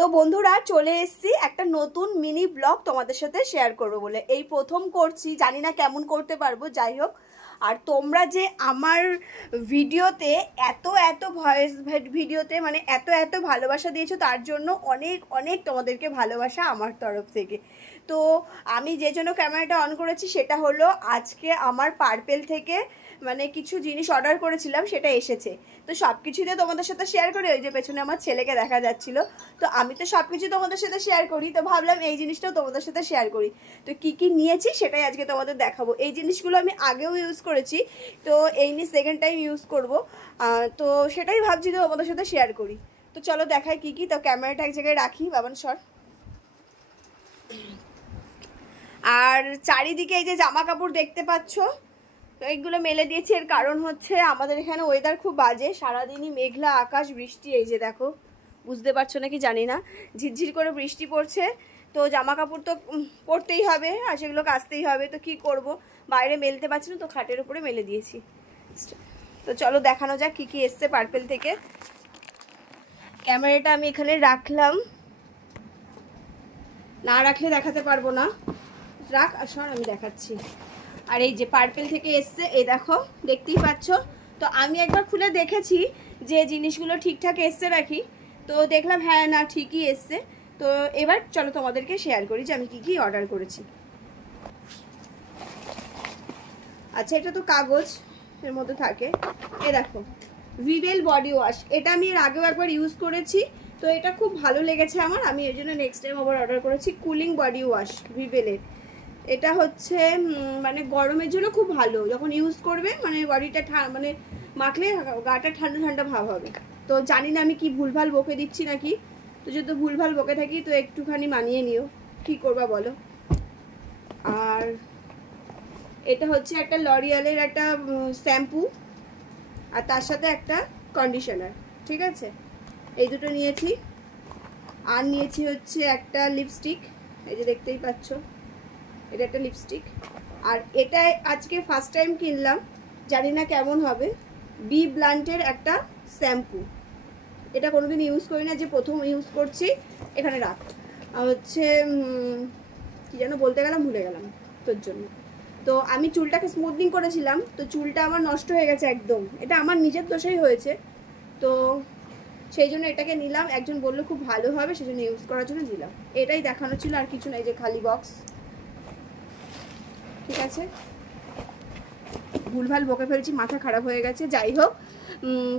তো বন্ধুরা চলে এসেছি একটা নতুন মিনি ব্লগ তোমাদের সাথে শেয়ার করব বলে। এই প্রথম করছি, জানি না কেমন করতে পারবো, যাই হোক। আর তোমরা যে আমার ভিডিওতে এত ভয়েস ভিডিওতে মানে এত ভালোবাসা দিয়েছো, তার জন্য অনেক অনেক তোমাদেরকে ভালোবাসা আমার তরফ থেকে। তো আমি যে জন্য ক্যামেরাটা অন করেছি সেটা হলো আজকে আমার পার্পেল থেকে মানে কিছু জিনিস অর্ডার করেছিলাম, সেটা এসেছে। তো সব কিছুতে তোমাদের সাথে শেয়ার করি। ওই যে পেছনে আমার ছেলেকে দেখা যাচ্ছিল, তো আমি তো সব কিছু তোমাদের সাথে শেয়ার করি, তো ভাবলাম এই জিনিসটাও তোমাদের সাথে শেয়ার করি। তো কি কি নিয়েছি সেটাই আজকে তোমাদের দেখাবো। এই জিনিসগুলো আমি আগেও ইউজ করেছি, তো এই নিয়ে সেকেন্ড টাইম ইউজ করব। তো সেটাই ভাবছি তো তোমাদের সাথে শেয়ার করি। তো চলো দেখাই কি কি। তো ক্যামেরাটা এক জায়গায় রাখি, বাবান সর। আর চারিদিকে এই যে জামা কাপড় দেখতে পাচ্ছ, তো এইগুলো মেলে দিয়েছি। এর কারণ হচ্ছে আমাদের এখানে ওয়েদার খুব বাজে, সারাদিনই মেঘলা আকাশ, বৃষ্টি। এই যে দেখো, বুঝতে পারছো নাকি জানি না, ঝিরঝির করে বৃষ্টি পড়ছে। তো জামা কাপড় তো পরতেই হবে আর সেগুলো কাচতেই হবে। তো কি করব, বাইরে মেলতে পারছি না, তো খাটের উপরে মেলে দিয়েছি। তো চলো দেখানো যাক কি কি এসছে পার্পেল থেকে। ক্যামেরাটা আমি এখানে রাখলাম, না রাখলে দেখাতে পারবো না। রাখ আসর, আমি দেখাচ্ছি। আর এই যে পার্পেল থেকে এসছে, এই দেখো, দেখতেই পাচ্ছ। তো আমি একবার খুলে দেখেছি যে জিনিসগুলো ঠিকঠাক এসছে নাকি, তো দেখলাম হ্যাঁ না ঠিকই এসছে। তো এবার চলো তোমাদেরকে শেয়ার করি যে আমি কি কি অর্ডার করেছি। আচ্ছা, এটা তো কাগজ এর মধ্যে থাকে। এ দেখো, ভিভেল বডি ওয়াশ। এটা আমি এর আগেও একবার ইউজ করেছি, তো এটা খুব ভালো লেগেছে আমার। আমি এই জন্য নেক্সট টাইম আবার অর্ডার করেছি কুলিং বডি ওয়াশ ভিভেলের। এটা হচ্ছে মানে গরমের জন্য খুব ভালো, যখন ইউজ করবে মানে বডিটা মানে মাখলে গাটা ঠান্ডা ঠান্ডা ভাব হবে। তো জানি না আমি কি ভুলভাল বকে দিচ্ছি নাকি, তো যদি ভুলভাল বকে থাকি তো একটুখানি মানিয়ে নিও, কি করবা বলো। আর এটা হচ্ছে একটা লরিয়ালের একটা শ্যাম্পু, আর তার সাথে একটা কন্ডিশনার, ঠিক আছে। এই দুটো নিয়েছি। আর নিয়েছি হচ্ছে একটা লিপস্টিক, এই যে দেখতেই পাচ্ছ, এটা একটা লিপস্টিক। আর এটা আজকে ফার্স্ট টাইম কিনলাম, জানি না কেমন হবে। বি ব্লান্টের একটা শ্যাম্পু, এটা কোনোদিন ইউজ করি না, যে প্রথম ইউজ করছি। এখানে রাখ, হচ্ছে কি যেন বলতে গেলাম, ভুলে গেলাম তোর জন্য। তো আমি চুলটাকে স্মুথনিং করেছিলাম, তো চুলটা আমার নষ্ট হয়ে গেছে একদম। এটা আমার নিজের দোষেই হয়েছে, তো সেই জন্য এটাকে নিলাম। একজন বললো খুব ভালো হবে, সেই জন্য ইউজ করার জন্য নিলাম। এটাই দেখানো ছিল, আর কিছু নাই, যে খালি বক্স, ঠিক আছে। ভুলভাল বকে ফেলছি, মাথা খারাপ হয়ে গেছে, যাই হোক।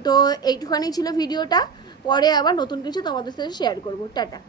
তো এইটুখানি ছিল ভিডিওটা, পরে আবার নতুন কিছু তোমাদের সাথে শেয়ার করবো। টাটা।